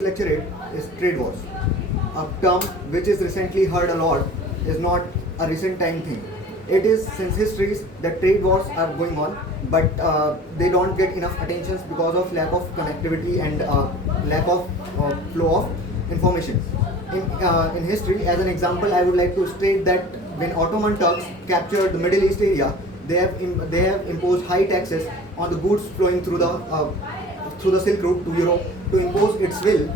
Lecturette is trade wars, a term which is recently heard a lot, is not a recent time thing. It is since histories that trade wars are going on, but they don't get enough attention because of lack of connectivity and lack of flow of information. In history, as an example, I would like to state that when Ottoman Turks captured the Middle East area, they have imposed high taxes on the goods flowing through the Silk Route to Europe to impose its will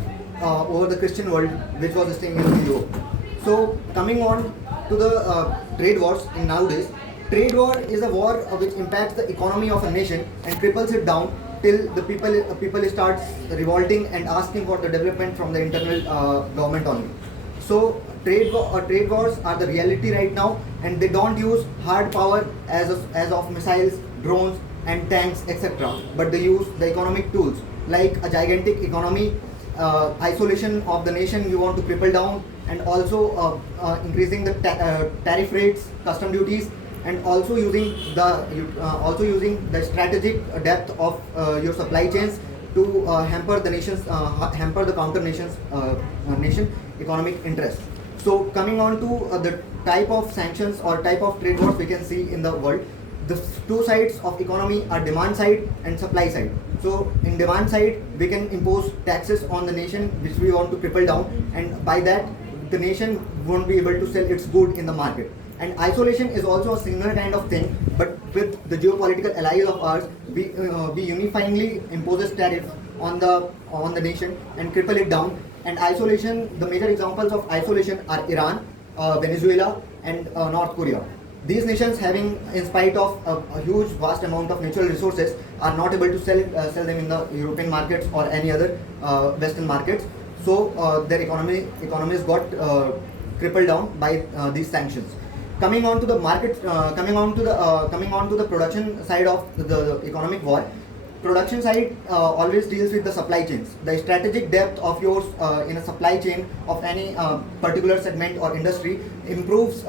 over the Christian world, which was staying in Europe. So, coming on to the trade wars in nowadays, trade war is a war which impacts the economy of a nation and cripples it down till the people starts revolting and asking for the development from the internal government only. So trade wars are the reality right now, and they don't use hard power as of missiles, drones, and tanks, etc. But they use the economic tools like a gigantic economy, isolation of the nation you want to cripple down, and also increasing the tariff rates, custom duties, and also using the strategic depth of your supply chains to hamper the counter nation economic interest. So coming on to the type of sanctions or type of trade wars we can see in the world, the two sides of economy are demand side and supply side. So in demand side, we can impose taxes on the nation which we want to cripple down, and by that the nation won't be able to sell its good in the market. And isolation is also a similar kind of thing, but with the geopolitical allies of ours, we unifyingly imposes tariff on the nation and cripple it down. And isolation, the major examples of isolation are Iran, Venezuela, and North Korea. These nations, having, in spite of a huge vast amount of natural resources, are not able to sell them in the European markets or any other Western markets. So their economies got crippled down by these sanctions. Coming on to the market, coming on to the production side of the economic war. Production side always deals with the supply chains. The strategic depth of yours in a supply chain of any particular segment or industry improves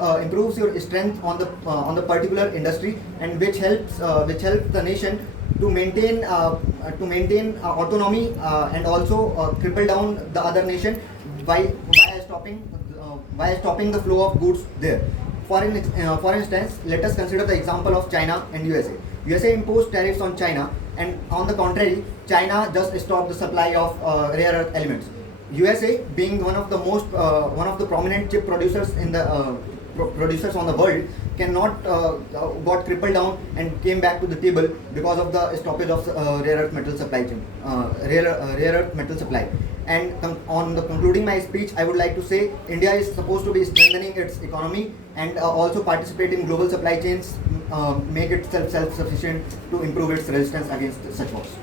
your strength on the particular industry, and which helps the nation to maintain autonomy and also cripple down the other nation by stopping the flow of goods there. For instance, let us consider the example of China and USA. USA imposed tariffs on China, and on the contrary, China just stopped the supply of rare earth elements. USA, being one of the prominent chip producers in the producers on the world, cannot got crippled down and came back to the table because of the stoppage of rare earth metal supply chain, rare earth metal supply. And on the concluding my speech, I would like to say India is supposed to be strengthening its economy and also participate in global supply chains, make itself self-sufficient to improve its resistance against such wars.